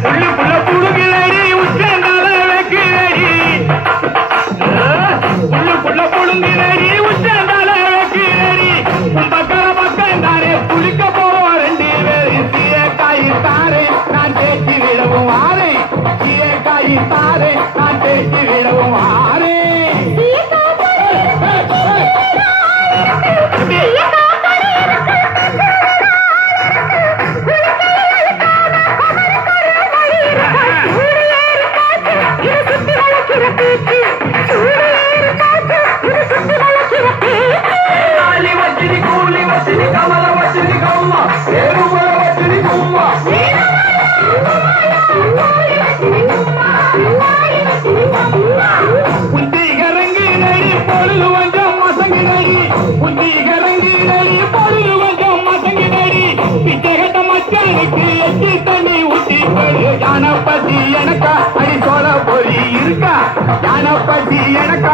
உள்ளுக்குள்ள புழுகிறடி உச்சந்தால வைக்கிறடி உள்ளுக்குள்ள புழுங்கிறடி உச்சந்தால வைக்கிறடி பக்கம் தானே குளிக்க போவோம் ரெண்டு பேரு சீயக்காய் தாரே நான் தேய்ச்சி விடவும் வாரே சீயக்காய் தாரே நான் தேய்ச்சி விடவும் வாரே யானப்பதி எனக்கா அடி சோழ பொறி இருக்கா யானப்பதி எனக்கா